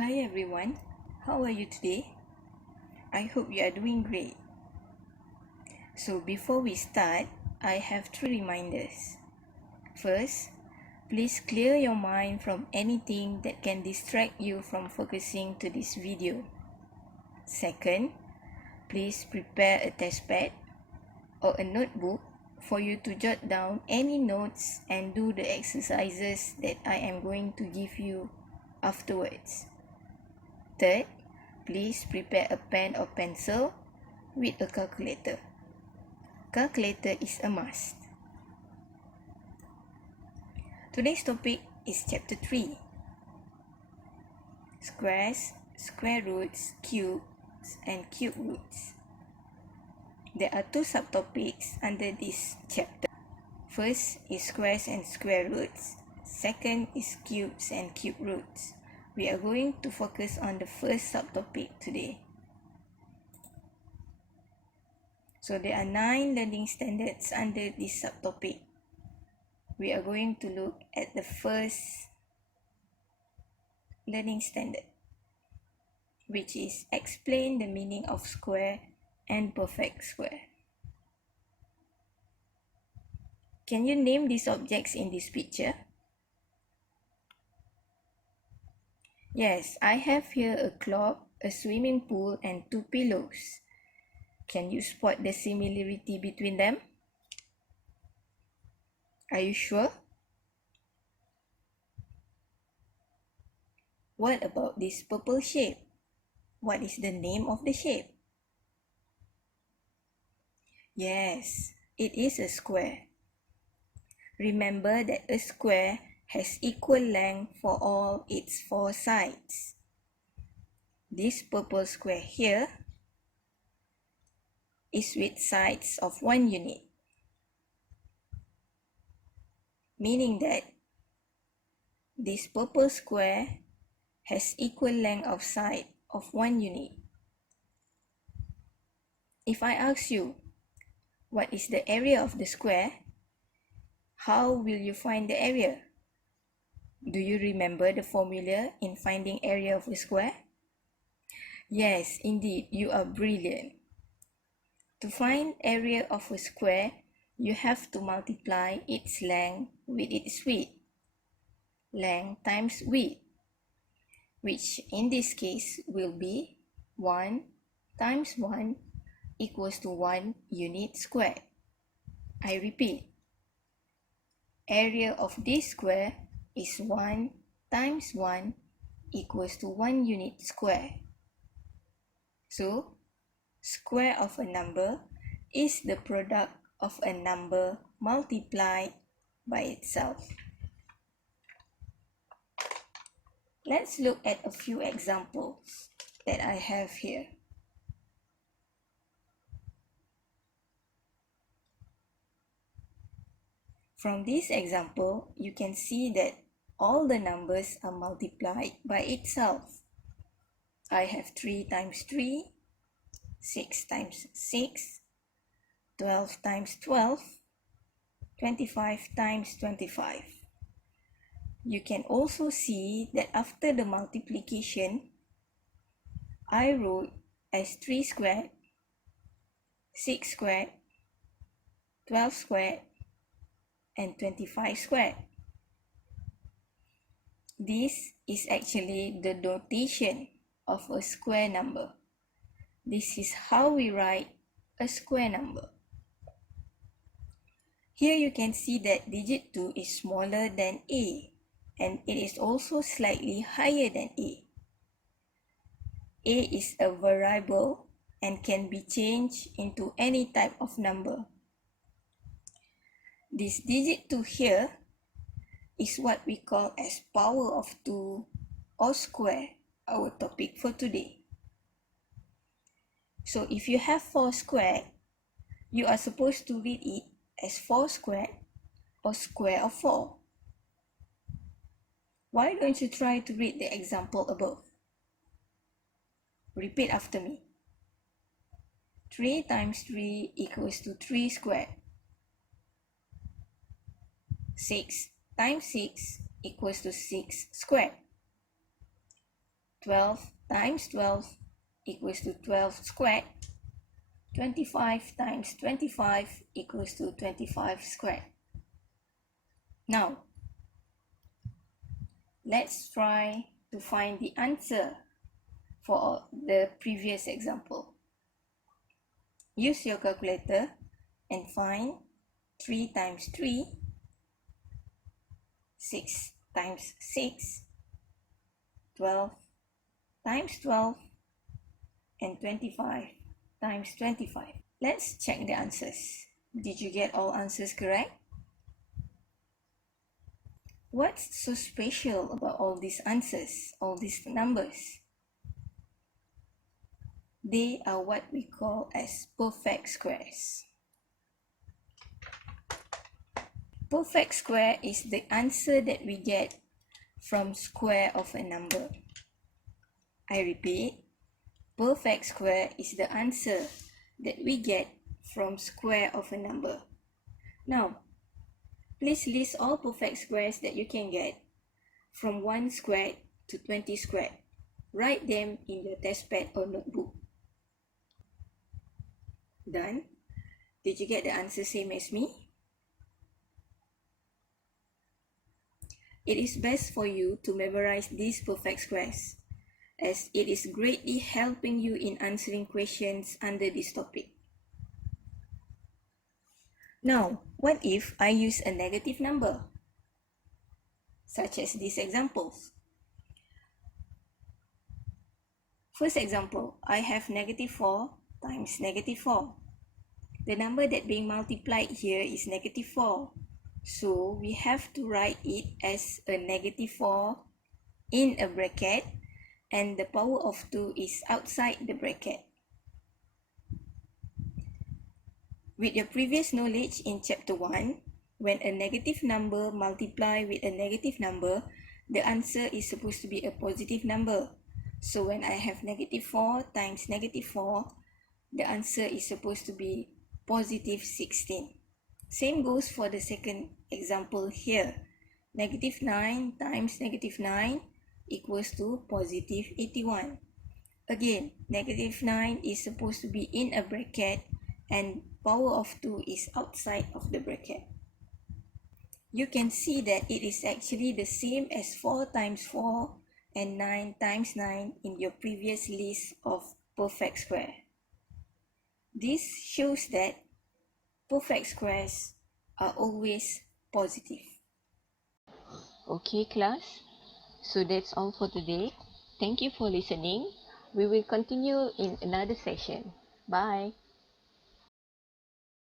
Hi everyone, how are you today? I hope you are doing great. So before we start, I have three reminders. First, please clear your mind from anything that can distract you from focusing to this video. Second, please prepare a test pad or a notebook for you to jot down any notes and do the exercises that I am going to give you afterwards. Third, please prepare a pen or pencil with a calculator. Calculator is a must. Today's topic is chapter 3. Squares, square roots, cubes, and cube roots. There are two subtopics under this chapter. First is squares and square roots. Second is cubes and cube roots. We are going to focus on the first subtopic today. So there are 9 learning standards under this subtopic. We are going to look at the first learning standard, which is explain the meaning of square and perfect square. Can you name these objects in this picture? Yes, I have here a clock, a swimming pool, and 2 pillows. Can you spot the similarity between them? Are you sure? What about this purple shape? What is the name of the shape? Yes, it is a square. Remember that a square has equal length for all its 4 sides. This purple square here is with sides of 1 unit, meaning that this purple square has equal length of side of 1 unit. If I ask you, what is the area of the square? How will you find the area? Do you remember the formula in finding area of a square? Yes, indeed, you are brilliant. To find area of a square, you have to multiply its length with its width. Length times width, which in this case will be 1 times 1 equals to 1 unit square. I repeat, area of this square is 1 times 1 equals to 1 unit square. So, square of a number is the product of a number multiplied by itself. Let's look at a few examples that I have here. From this example, you can see that all the numbers are multiplied by itself. I have 3 times 3, 6 times 6, 12 times 12, 25 times 25. You can also see that after the multiplication, I wrote as 3 squared, 6 squared, 12 squared, and 25 squared. This is actually the notation of a square number. This is how we write a square number. Here you can see that digit 2 is smaller than A, and it is also slightly higher than A. A is a variable and can be changed into any type of number. This digit 2 here is what we call as power of 2 or square, our topic for today. So if you have 4 squared, you are supposed to read it as 4 squared or square of 4. Why don't you try to read the example above? Repeat after me. 3 times 3 equals to 3 squared. 6 times 6 equals to 6 squared. 12 times 12 equals to 12 squared. 25 times 25 equals to 25 squared. Now, let's try to find the answer for the previous example. Use your calculator and find 3 times 3, 6 times 6, 12 times 12, and 25 times 25. Let's check the answers. Did you get all answers correct? What's so special about all these answers, all these numbers? They are what we call as perfect squares. Perfect square is the answer that we get from square of a number. I repeat, perfect square is the answer that we get from square of a number. Now, please list all perfect squares that you can get from 1 squared to 20 squared. Write them in your test pad or notebook. Done? Did you get the answer same as me? It is best for you to memorize these perfect squares, as it is greatly helping you in answering questions under this topic. Now, what if I use a negative number, such as these examples? First example, I have negative 4 times negative 4. The number that being multiplied here is negative 4. So we have to write it as a negative 4 in a bracket, and the power of 2 is outside the bracket. With your previous knowledge in chapter 1, when a negative number multiply with a negative number, the answer is supposed to be a positive number. So when I have negative 4 times negative 4, the answer is supposed to be positive 16. Same goes for the second example here. Negative 9 times negative 9 equals to positive 81. Again, negative 9 is supposed to be in a bracket and power of 2 is outside of the bracket. You can see that it is actually the same as 4 times 4 and 9 times 9 in your previous list of perfect square. This shows that perfect squares are always positive. Okay, class. So that's all for today. Thank you for listening. We will continue in another session. Bye.